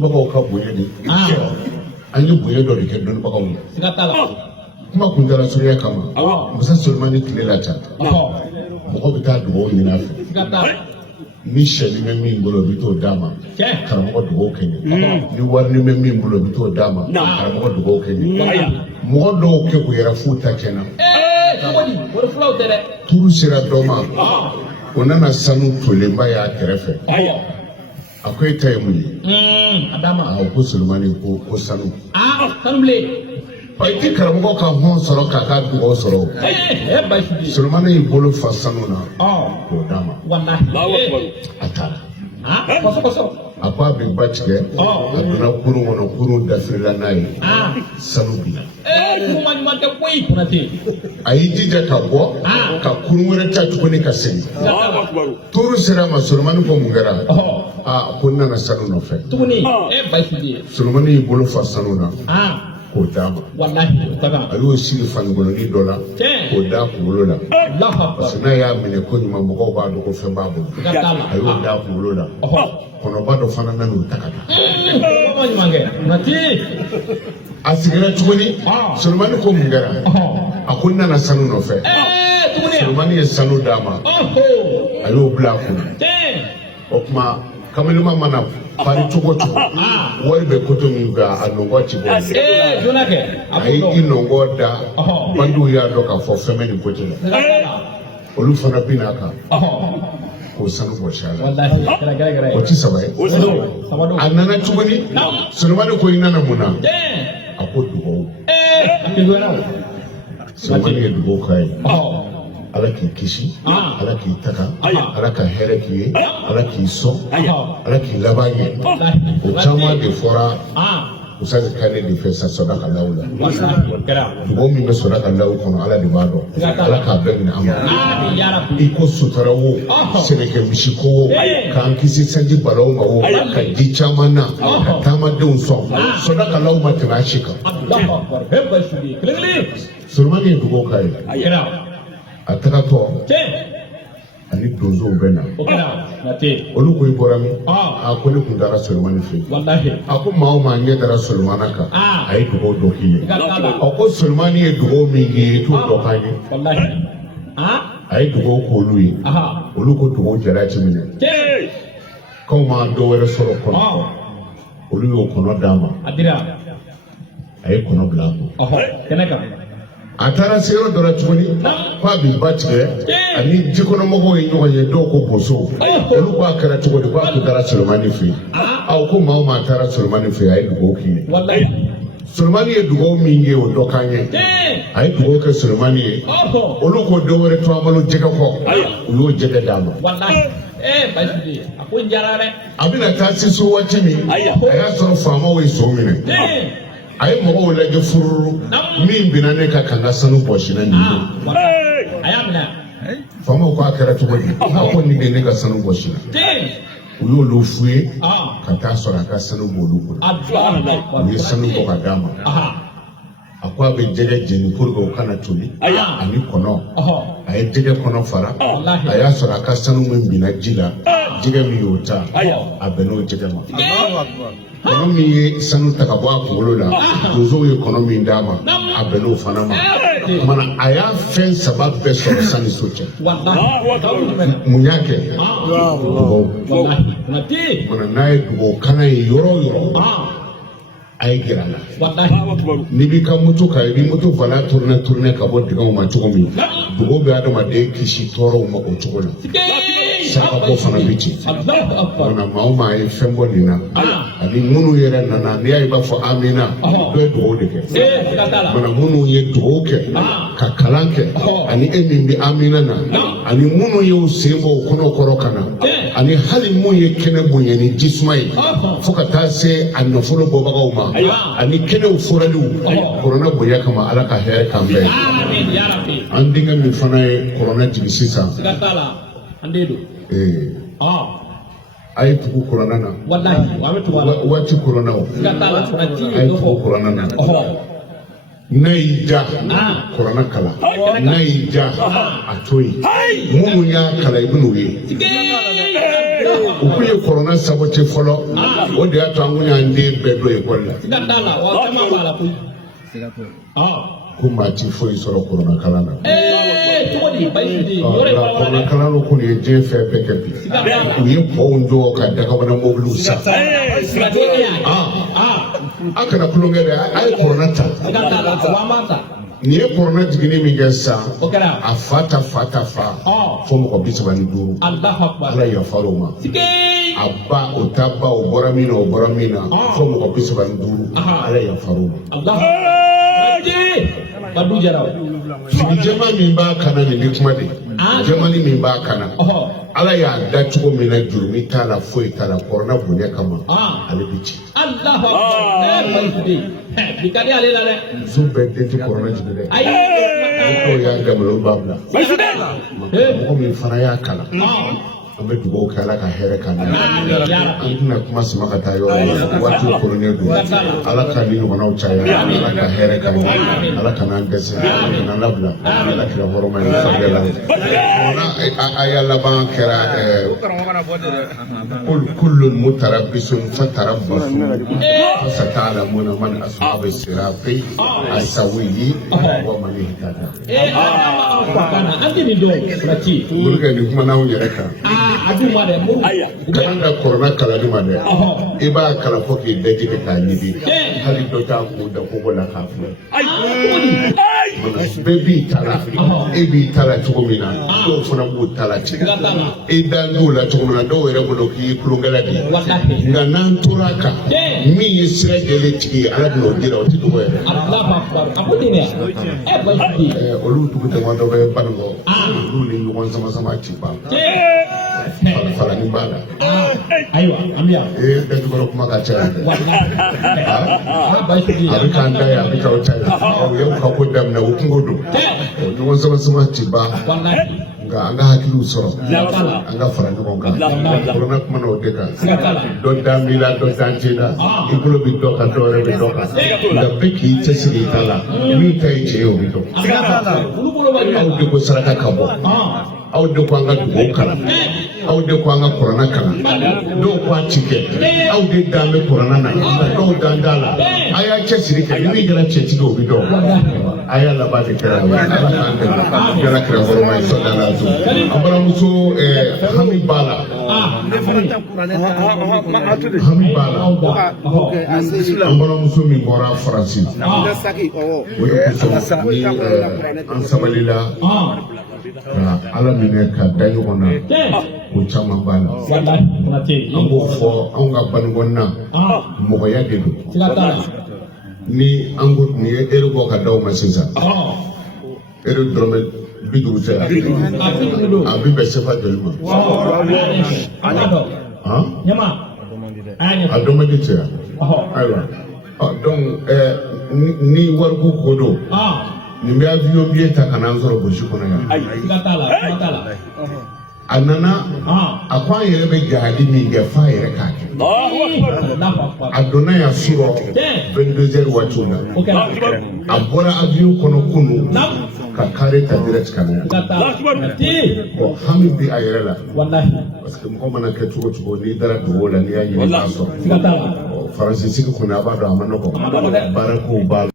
bagaw ka boye ni an yi boye dɔ de kɛ dɔnnibagaw ye kuma kun taara surunya kama masa Sulemani tile la ta mɔgɔ bɛ taa dugawu ɲini a fɛ ni sɛli bɛ min bolo bi t'o d'a ma karamɔgɔ dugawu kɛ ɲe ni wari bɛ min bolo bi t'o d'a ma karamɔgɔ dugawu kɛ ɲe mɔgɔ dɔw kɛ u yɛrɛ fu ta tiɲɛna turu sera dɔ ma o nana sanu tolenba y'a kɛrɛfɛ a ko e ta ye mun ye a ko Sulemani ko sanu i tɛ karamɔgɔ ka hɔn sɔrɔ k'a ka dugawu sɔrɔ Sulemani y'i bolo fa sanu na k'o d'a ma a taara a ko a bɛ ba tigɛ a donna kurun kɔnɔ kurun dafirila n'a ye sanu binna a y'i jija ka bɔ ka kurun wɛrɛ ta tuguni ka segin turu sera ma Sulemani ko mun kɛra ko n nana sanu nɔfɛ Sulemani y'i bolo fa sanu na k'o d'a ma a y'o sigi fanikolonin dɔ la k'o da kunkolo la parce que n'a y'a minɛ ko ɲuman mɔgɔw b'a dɔn ko fɛn b'a bolo a y'o da kunkolo la kɔnɔba dɔ fana nan'o ta ka taa a sigira tuguni Sulemani ko mun kɛra a ko n nana sanu nɔfɛ Sulemani ye sanu d'a ma a y'o bila a kunna o tuma kamelema mana pari cogo cogo wari bɛ koto min kan a nɔngɔ ti bɔ a ye i nɔngɔ da bandiw y'a dɔn k'a fɔ fɛn bɛ nin kote la olu fana bɛ n'a kan k'o sanu bɔsi a la o ti saba ye a nana tuguni Sulemani ko i nana mun na a ko dugawu Sulemani ye dugawu k'a ye Ala k'i kisi Ala k'i taga Ala ka hɛrɛ k'i ye Ala k'i sɔn Ala k'i laban ye o caman de fɔra Usaze Kane de fɛ sa Sɔdaka Lawu la dugawu min bɛ Sɔdaka Lawu kɔnɔ Ala de b'a dɔn Ala k'a bɛɛ minɛ an ma i ko sutura wo sɛnɛkɛ misi ko wo k'an kisi sanji balaw ma wo ka di caman na ka taamadenw sɔn Sɔdaka Lawu ma tɛmɛ a si kan Sulemani ye dugawu k'a ye a tagatɔ ani donsow bɛ na olu ko i bɔra min a ko ne kun taara Sulemani fɛ yen a ko maa o maa ɲɛ dara Sulemana kan a ye dugawu dɔ k'i ye a ko Sulemani ye dugawu min k'i ye i t'o dɔ k'an ye a ye dugawu k'olu ye olu ko dugawu jara ti minɛ k'anw ma dɔ wɛrɛ sɔrɔ kɔnɔ olu y'o kɔnɔ d'a ma a ye kɔnɔ bila a kun a taara se yɔrɔ dɔ la tuguni k'a b'i ba tigɛ ani jikɔnɔmɔgɔw ye ɲɔgɔn ye dɔw ko boso olu k'a kɛra cogo di k'a tun taara Sulemani fɛ yen ko maa o maa taara Sulemani fɛ yen a ye dugawu k'i ye Sulemani ye dugawu min ye o dɔ k'an ye a ye dugawu kɛ Sulemani ye olu ko dɔ wɛrɛ to an bolo jɛgɛ kɔ u y'o jɛgɛ d'a ma a bɛna taa se so waati min a y'a sɔrɔ faamaw ye so minɛ a ye mɔgɔw lajɛ fururu min bɛna ne ka kan ka sanu bɔsi na nin don faamaw ko a kɛra cogo di a ko nin de ne ka sanu bɔsi na u y'olu f'u ye ka taa sɔrɔ a ka sanu b'olu kunna u ye sanu bɔ ka d'a ma a ko a bɛ jɛgɛ jeni pour que o kana toli ani kɔnɔ a ye jɛgɛ kɔnɔ fara a y'a sɔrɔ a ka sanu min binna ji la jɛgɛ min y'o ta a bɛnn'o jɛgɛ ma kɔnɔ min ye sanu ta ka bɔ a kunkolo la donsow ye kɔnɔ min d'a ma a bɛnn'o fana ma kumana a y'a fɛn saba bɛɛ sɔrɔ sani so cɛ mun y'a kɛ dugawu kumana n'a ye dugawu kana ye yɔrɔ o yɔrɔ a ye gɛrɛ a la n'i b'i ka moto kan i b'i moto volant tourner ka bɔ dingɛw ma cogo min dugawu bɛ adamaden kisi tɔɔrɔw ma o cogo la saraka fana bɛ ci mana maa o maa ye fɛn bɔ nin na ani minnu yɛrɛ nana n'i y'a ye i b'a fɔ amina dɔ ye dugawu de kɛ mana minnu ye dugawu kɛ ka kalan kɛ ani e min bɛ amina na ani minnu y'u sen bɔ o kɔnɔ kɔrɔ ka na ani hali mun ye kɛnɛ bonya ni jisuma ye fo ka taa se a nafolo bɔbagaw ma ani kɛnɛw foraliw kɔrɔna bonya kama Ala ka hɛrɛ k'an bɛɛ an denkɛ min fana ye kɔrɔna jigi sisan a ye tugu kɔrɔna na waati kɔrɔna o a ye tugu kɔrɔna na n'a y'i ja kɔrɔna kala n'a y'i ja a to yen minnu y'a kala i bɛn'o ye uku ye corona sabote folo o de ato angunya ndi bedo e kolla Sigatala wa kama bala ku. kuma ti fo isoro corona kalana todi bayi yore corona kalana ko ni je fe pekepi u ye po ndo ka daga wana mobulu sa akana kulongere ay corona ta sigatala wa mata ni ye corona jigini mi gesa a fata fa fo mo ko bisaba ni duru Allahu akbar ala ya faroma abba otaba oboramina fo mo ko bisaba ni duru ala ya faroma Allahu Badu jaraw jama min ba kana ni kuma de jamani min ba kana ala ya da cogo min na jurumi ta la foyi ta la corona bonya kama ale bi ci Allahu akbar bikani ale la le so be de ti corona jide de ko ya gamalo babla ko min fana ya kala ambe dugo kala ka here kana antuna kuma sama ka tayo watu corona do ala ka ni wana uchaya ala ka here kana ala ka nan dese na labla ala ka horoma ni sabela ona ayala ban kera kullu mutarabbisun fatarabbasu fasata'lamuna man ashabu sirafi asawiyi wa man ihtada antini do rati burga ni kuma na yere ka aduma de mu kanda corona kala ni made iba kala foki deji ke ka nyidi hali do ta ko da ko la kafu baby tala ebi tala chugomina do fona bu tala chi ida ndula chugomina do were bo ki kulungala di ngana turaka mi yesira gele chi ala do dira o tido were Allahu akbar apodine olu tugu de wado be bango olu ni ngon sama chi ba fala ni bala aywa ambiya da tugo kuma ka cha bayi abikanda ya bikauta ya ka ko dam na ukungodo ngon sama chi ba nga anga hakilu soro anga fara ngon ka corona kuma no deka do damila do tanjida ikulo bi doka do re bi doka da beki tesiri tala mi tay je o bi do au de ko saraka kabo au de ko anga dugo kala au de ko anga corona kala do ko chike au de dame corona na do dandala aya tesiri ke mi gara cheti do bi do aya la ba de kara gara kara horo mai so dala to ambara muso hami bala ambara muso mi bora francis an sabalila ala mine ka dayo kona ko chama bala an bo fo an ga banugonna mo ya de do ni an go ni ergo ka daw masisa ero drome bidu se abi be sefa delma nyama adoma de tia aywa donc ni wargo kodo ni be avion bi ta kana nzoro bo shi kono ya sigatala anana akwa yere be jadi mi ge fa yere ka ke adona ya suro 22h watuna abora avion kono kunu ka kare ta direct kana ko hami bi ayere la wallahi parce que mo mana ke tugo tugo ni dara do wala ni ya yi so faransi sigi kuna ba do amano ko barako ba